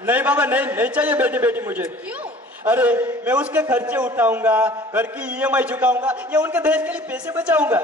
नहीं बाबा, नहीं नहीं चाहिए बेटी बेटी मुझे। क्यों? अरे मैं उसके खर्चे उठाऊंगा, घर की ईएमआई चुकाऊंगा या उनके दहेज के लिए पैसे बचाऊंगा।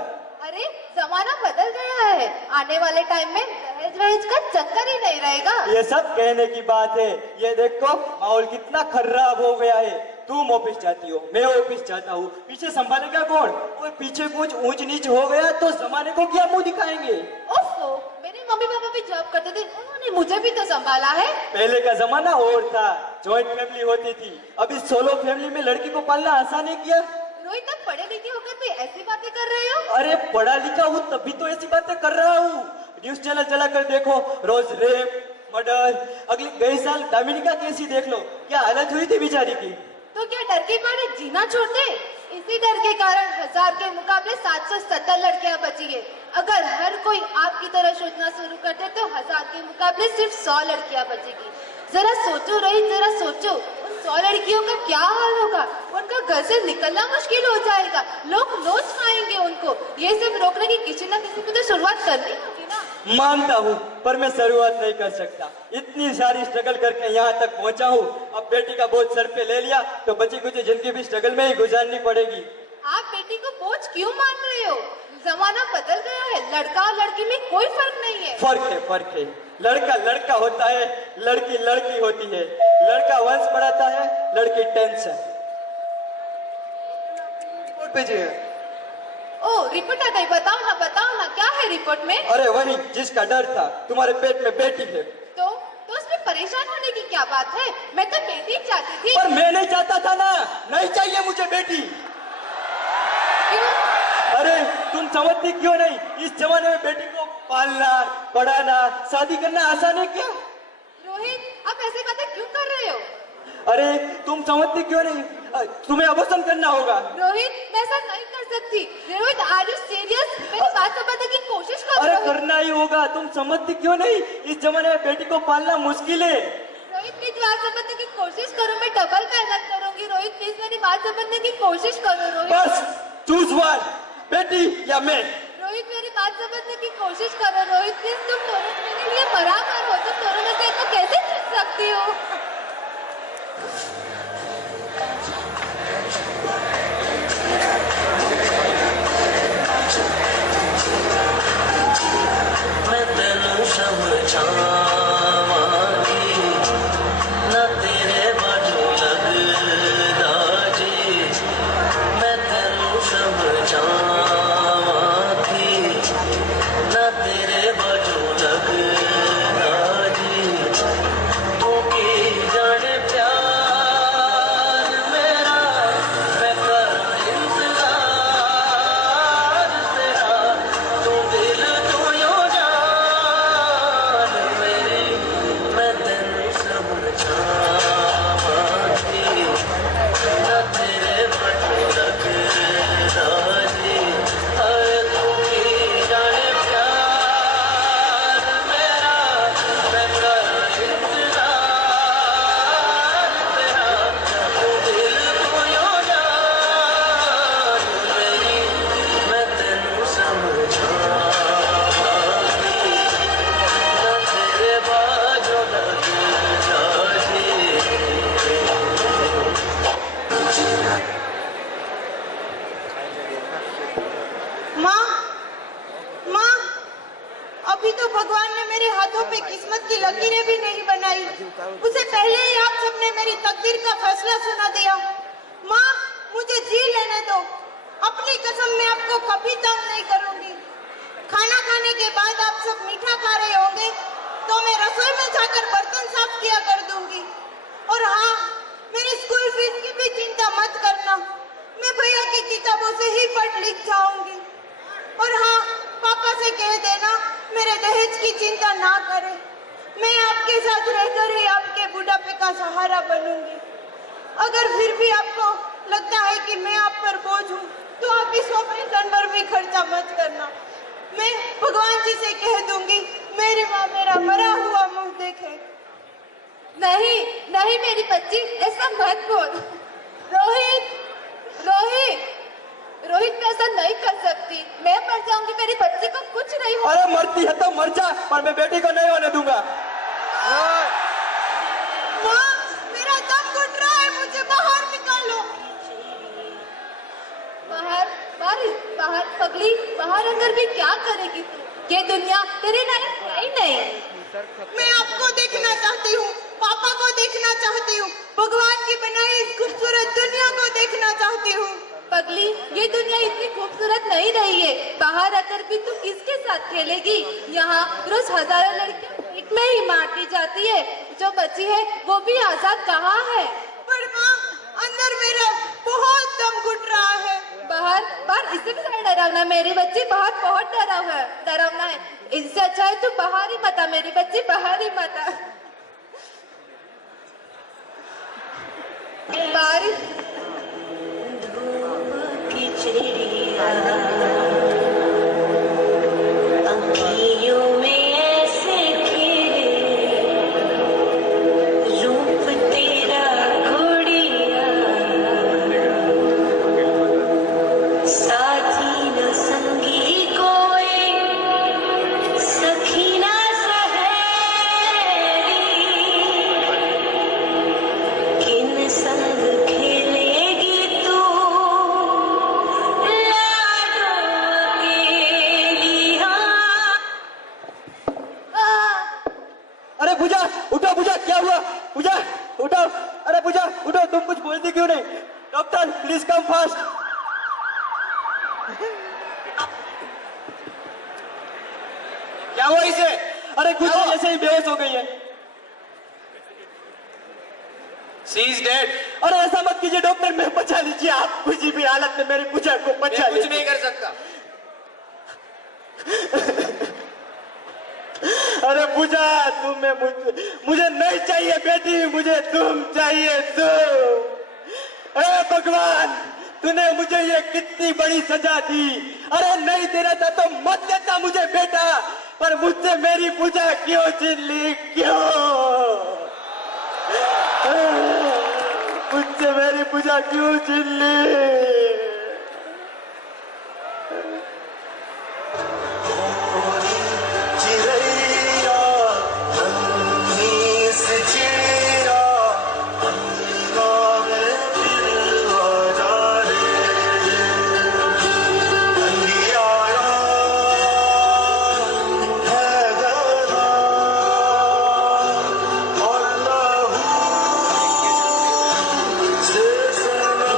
अरे जमाना बदल गया है, आने वाले टाइम में दहेज वहेज का चक्कर ही नहीं रहेगा। ये सब कहने की बात है, ये देखो माहौल कितना खराब हो गया है। तुम ऑफिस जाती हो, मैं ऑफिस जाता हूँ, पीछे संभालेगा कौन? और पीछे कुछ ऊंच नीच हो गया तो जमाने को क्या मुंह दिखाएंगे? ओफो, मेरे मम्मी पापा भी जॉब करते थे, उन्होंने मुझे भी तो संभाला है। पहले का जमाना और था, जॉइंट फैमिली होती थी। अभी सोलो फैमिली में लड़की को पालना आसान है क्या? रोहित, आप पढ़े लिखे होकर भी ऐसी बातें कर रहे हो? अरे पढ़ा लिखा हूँ तभी तो ऐसी बातें कर रहा हूँ। न्यूज चैनल चला कर देखो, रोज रेप मर्डर। अगली गई साल दामिनी का केस ही देख लो, क्या हालत हुई थी बेचारी की। तो क्या डर के मारे जीना छोड़ दे? इसी डर के कारण 1000 के मुकाबले 770 लड़कियां बची है। अगर हर कोई आपकी तरह सोचना शुरू कर दे तो 1000 के मुकाबले सिर्फ 100 लड़कियां बचेगी। जरा सोचो रोहित, जरा सोचो, उन 100 लड़कियों का क्या हाल होगा? उनका घर से निकलना मुश्किल हो जाएगा, लोग नोच खाएंगे उनको। ये सब रोकने की किसी न किसी को तो शुरुआत करनी होगी ना। मानता हूँ, पर मैं शुरुआत नहीं कर सकता। इतनी सारी स्ट्रगल करके यहाँ तक पहुँचा हूँ। अब बेटी का बोझ सर पे ले लिया तो बची कुछ जिंदगी भी स्ट्रगल में ही गुजारनी पड़ेगी। आप बेटी को बोझ क्यों मान रहे हो? जमाना बदल गया है, लड़का और लड़की में कोई फर्क नहीं है। फर्क है, फर्क है। लड़का लड़का होता है, लड़की लड़की होती है। लड़का वंश बढ़ाता है, लड़की टेंशन। रिपोर्ट भेजिए। ओ, रिपोर्ट आ गई, बताओ ना क्या है रिपोर्ट में? अरे वही जिसका डर था, तुम्हारे पेट में बेटी है। तो उसमें परेशान होने की क्या बात है? मैं तो बेटी चाहती थी। पर मैं नहीं चाहता था ना, नहीं चाहिए मुझे बेटी। क्यों? अरे तुम समझती क्यों नहीं? इस जमाने में बेटी को पालना, पढ़ाना, शादी करना आसान है क्या? रोहित, आप ऐसी बातें क्यों कर रहे हो? अरे तुम समझती क्यों नहीं? तुम्हें अबॉर्शन करना होगा। रोहित, मैं ऐसा नहीं कर सकती। Rohit, are you serious? मेरी बात समझने की कोशिश करो। अरे रोहित। करना ही होगा, तुम समझती क्यों नहीं? इस जमाने में बेटी को पालना मुश्किल है। रोहित, प्लीज बात समझने की कोशिश करो, मैं डबल मेहनत करूंगी। रोहित प्लीज मेरी बात समझने की कोशिश करो। रोहित बस चूज वन, बेटी या मैं। रोहित मेरी बात समझने की कोशिश करो। रोहित प्लीज, तुम दोनों मेरे लिए बराबर हो, तुम दोनों में से एक को कैसे चुन सकती हो? मैं तेनू समझावांगी ना तेरे बाजू लगदा जी। मैं तेनू समझावांगी ना तेरे बाजू लगदा जी। तू की जाने प्यार मेरा, मैं करा इंतजार तेरा। तू दिल तू यो जान मेरी, मैं तेनू समझावांगी ना तेरे बाजू लगदा जी। हाय तू की जाने प्यार मेरा, मैं करा इंतजार तेरा। तू दिल तू यो जान मेरी, मैं तेनू समझावांगी ना तेरे बाजू लगदा जी। माँ, माँ, अभी तो भगवान ने मेरे हाथों पे किस्मत की लकीरें भी नहीं बनाई, उससे पहले ही आप सबने मेरी तकदीर का फैसला सुना दिया। माँ, मुझे जी लेने दो, अपनी कसम मैं आपको कभी तंग नहीं करूंगी। खाना खाने के बाद आप सब मीठा खा रहे होंगे तो मैं रसोई में जाकर बर्तन साफ किया कर दूंगी। और हाँ, मेरी स्कूल फीस की भी चिंता मत करना, मैं भैया की किताबों से ही पढ़ लिख जाऊंगी। और हाँ, पापा से कह देना मेरे दहेज की चिंता ना करें, मैं आपके साथ रहकर ही आपके बुढ़ापे का सहारा बनूंगी। अगर फिर भी आपको लगता है कि मैं आप पर बोझ हूँ तो आप इस ऑपरेशन पर भी खर्चा मत करना। मैं भगवान जी से कह दूंगी मेरी माँ मेरा मरा हुआ मुंह देखे। नहीं नहीं मेरी बच्ची, ऐसा मत बोल। रोहित, रोहित, रोहित मैं ऐसा नहीं कर सकती, मैं मर जाऊंगी, मेरी बच्ची को कुछ नहीं होगा। अरे मरती है तो मर जा, पर मैं बेटी को नहीं होने दूंगा। बाहर पगली, बाहर अंदर भी क्या करेगी तू? ये दुनिया तेरे लायक है ही नहीं। मैं आपको देखना चाहती हूँ, पापा को देखना चाहती हूँ, भगवान की बनाई इस खूबसूरत दुनिया को देखना चाहती हूँ। पगली, ये दुनिया इतनी खूबसूरत नहीं रही है। बाहर आकर भी तू किसके साथ खेलेगी? यहाँ रोज हजारों लड़कियां भीख में ही मारती जाती है। जो बची है वो भी आजाद कहाँ है? पर माँ, अंदर मेरा बहुत दम घुट रहा है। बाहर बाहर इससे भी ज्यादा डरावना है मेरी बच्ची, बाहर बहुत डरावना है। इससे अच्छा है तू बाहर ही मत आ मेरी बच्ची, बाहर ही मत आ। बारिश की चिड़िया अंखियों में ऐसे खिले, रूप तेरा घोड़िया, साथी न संगी कोई, सखी न सहेली, किन संग खेलेगी तू लाडो अकेली। हाँ अरे पूजा उठो, पूजा क्या हुआ? पूजा उठो, अरे पूजा उठो, तुम कुछ बोलती क्यों नहीं? Doctor please come fast. क्या हुआ इसे? अरे कुछ नहीं, ऐसे ही बेहोश हो गई है। She is dead. अरे ऐसा मत कीजिए डॉक्टर, मैं बचा लीजिए आप, किसी भी हालत में मेरी पूजा को बचा मैं कुछ लीजिए। नहीं कर सकता। अरे पूजा तुम्हें मुझे नहीं चाहिए बेटी, मुझे तुम चाहिए तुम। अरे भगवान, तूने मुझे ये कितनी बड़ी सजा दी। अरे नहीं देना था तो मत देता मुझे बेटा, पर मुझसे मेरी पूजा क्यों छीन ली? क्यों मुझसे मेरी पूजा क्यों छीन ली? चिड़ैया नन्ही सी चिड़िया अंगना में फिर आ जा रे, अंगियारा है गला और लहू से सना,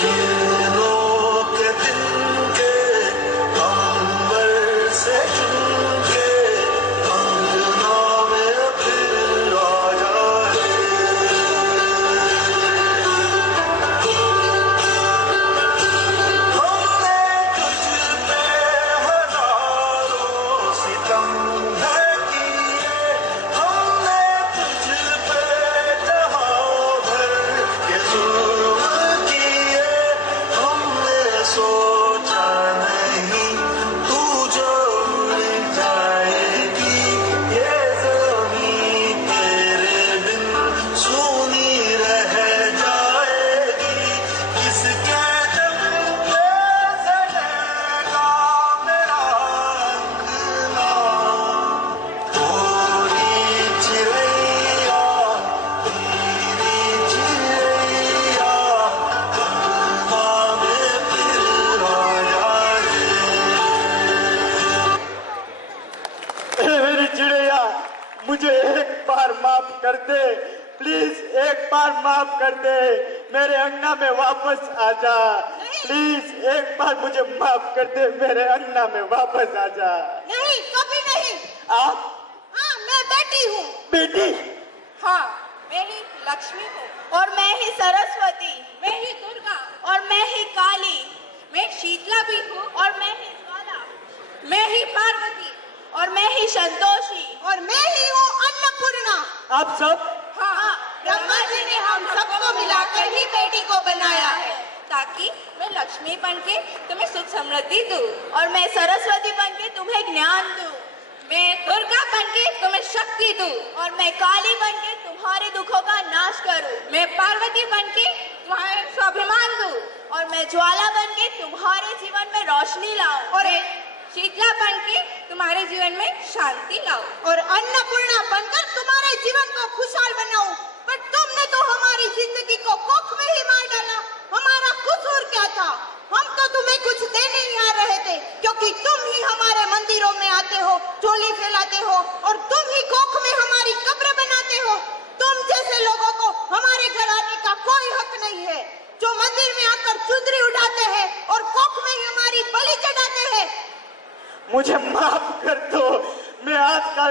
किरणों के दिन के अंबर से चुनके अंगना में फिर आ जाए। हमने तुझ पे हजारों सितम है किए, हमने तुझ पे जहां भर के जुल्म किए, हमने सोचा नहीं तू जो उड़ जाएगी, ये ज़मीं तेरे बिन सूनी रह जाएगी। किसके दम पे सजेगा मेरा अंगना, गोरी चिड़ैया तेरी चिड़ैया अंगना में फिर आ जाए। मेरी चिड़िया, मुझे एक बार माफ कर दे प्लीज, एक बार माफ कर दे, मेरे अंगना में वापस आ जा प्लीज, एक बार मुझे माफ कर दे, मेरे अंगना में वापस आ जा। नहीं, कभी नहीं। आप हाँ, मैं बेटी हूँ। बेटी? हाँ, मैं ही लक्ष्मी हूँ, और मैं ही सरस्वती, मैं ही दुर्गा, और मैं ही काली, मैं शीतला भी हूँ, और मैं ही ज्वाला, मैं ही पार्वती, और मैं ही संतोषी, और मैं ही हूँ अन्नपूर्णा। आप सब? हाँ, ब्रह्मा जी ने हम सबको मिलाकर ही बेटी को बनाया है, ताकि मैं लक्ष्मी बनके तुम्हें सुख समृद्धि दूँ, और मैं सरस्वती बनके तुम्हें ज्ञान दूँ, मैं दुर्गा बनके तुम्हें शक्ति दूँ, और मैं काली बनके तुम्हारे दुखों का नाश करूँ, मैं पार्वती बनके तुम्हारे स्वाभिमान दूँ, और मैं ज्वाला बनके तुम्हारे जीवन में रोशनी लाऊं, और शीतला बनके तुम्हारे जीवन में शांति लाऊं, और अन्नपूर्णा बनकर तुम्हारे जीवन को खुशहाल बनाऊं। पर तुमने तो हमारी जिंदगी को कोख में ही मार डाला, हमारे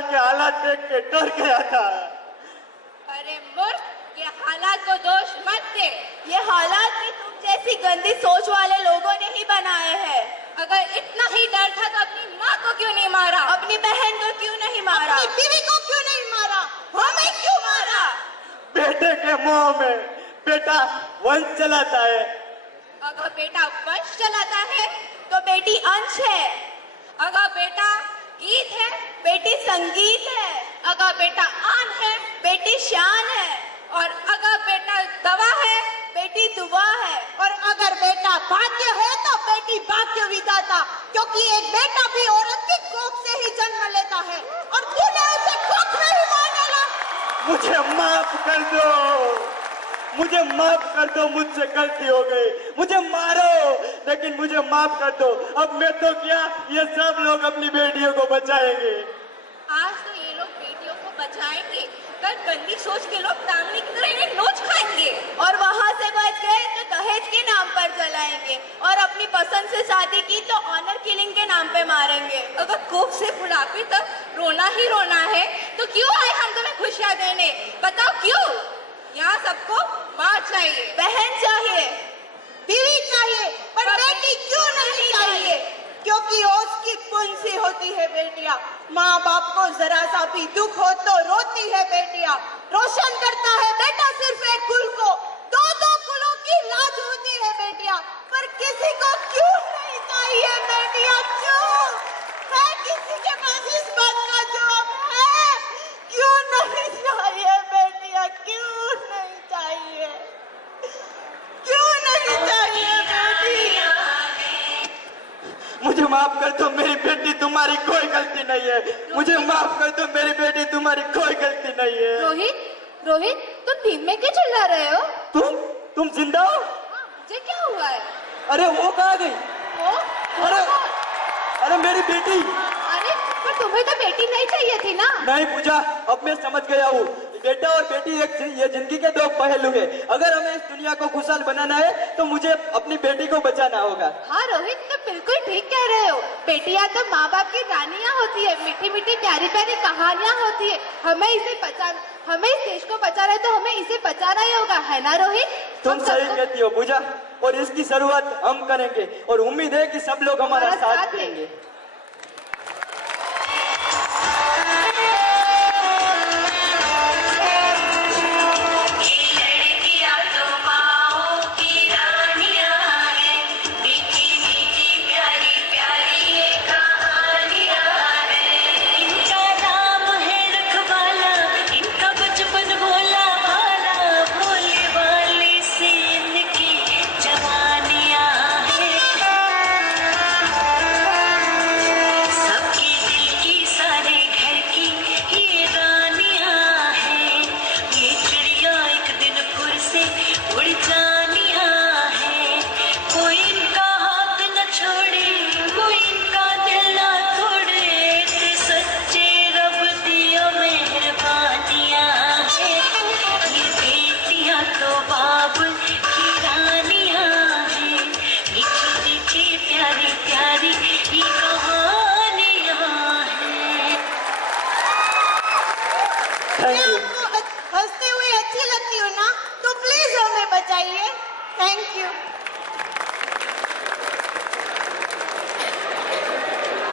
हजार के हालात देख के डर गया था। अरे मूर्ख, ये हालात को दोष मत दे। ये हालात भी तुम जैसी गंदी सोच वाले लोगों ने ही बनाए हैं। अगर इतना ही डर था तो अपनी माँ को क्यों नहीं मारा? अपनी बहन को क्यों नहीं मारा? अपनी बीवी को क्यों नहीं मारा? हमें क्यों मारा? बेटे के मुंह में बेटा वंश चलाता है। अगर बेटा वंश चलाता है तो बेटी अंश है। अगर बेटा गीत है, बेटी संगीत है। अगर बेटा आन है, बेटी शान है। और अगर बेटा दवा है, बेटी दुआ है। और अगर बेटा भाग्य है तो बेटी भाग्य विधाता, क्योंकि एक बेटा भी औरत की कोख से ही जन्म लेता है और तूने उसे कोख में ही मार डाला। मुझे माफ कर दो, मुझे माफ कर दो, मुझसे गलती हो गई। मुझे मारो लेकिन मुझे माफ कर दो। अब मैं तो क्या, ये सब लोग अपनी बेटियों को बचाएंगे। आज तो ये लोग बेटियों को बचाएंगे, कल गंदी सोच के लोग टांगने की तरह इन्हें नोच खाएंगे। और वहाँ से बच गए तो दहेज के नाम पर जलाएंगे। और अपनी पसंद से शादी की तो ऑनर किलिंग के नाम पे मारेंगे। अगर कोख से बुढ़ापे तक रोना ही रोना है तो क्यों आए हम तुम्हें खुशियाँ देने? बताओ क्यों? यहाँ सबको माँ चाहिए, बहन चाहिए, बीवी चाहिए, पर बेटी क्यों नहीं चाहिए? क्योंकि उसकी पुंसी होती है बेटियां। माँ बाप को जरा सा भी दुख हो तो रोती है बेटियां। रोशन करता है बेटा सिर्फ एक कुल को, दो दो कुलों की लाज होती है बेटियां। पर किसी को क्यों नहीं चाहिए बेटियां? क्यों है किसी के पास इस बात का जवाब है? क्यों नहीं चाहिए बेटियां? क्यों नहीं चाहिए? क्यों नहीं चाहिए बेटियां? मुझे माफ कर दो मेरी बेटी, तुम्हारी कोई गलती नहीं है। मुझे माफ कर दो मेरी बेटी, तुम्हारी कोई गलती नहीं है। रोहित, रोहित, तुम टीम में क्यों चिल्ला रहे हो? तुम जिंदा हो? हाँ, मुझे क्या हुआ है? अरे वो कहाँ गई? वो? अरे मेरी बेटी। अरे पर तुम्हें तो बेटी नहीं चाहिए थी ना? नहीं पूजा, अब मैं समझ गया हूँ। बेटा और बेटी ये जिंदगी के दो पहलू है। अगर हमें इस दुनिया को खुशहाल बनाना है तो मुझे अपनी बेटी को बचाना होगा। हाँ रोहित, तुम बिल्कुल ठीक कह रहे हो। बेटियां तो माँ बाप की रानियां होती है, मीठी मीठी प्यारी प्यारी कहानियां होती है। हमें इस देश को बचाना है तो हमें इसे बचाना ही होगा, है ना रोहित? तुम सही कहती हो पूजा, और इसकी शुरुआत हम करेंगे और उम्मीद है कि सब लोग हमारा साथ देंगे। हंसते हुए अच्छी लगती हो ना, तो प्लीज हमें बचाइए। Thank you.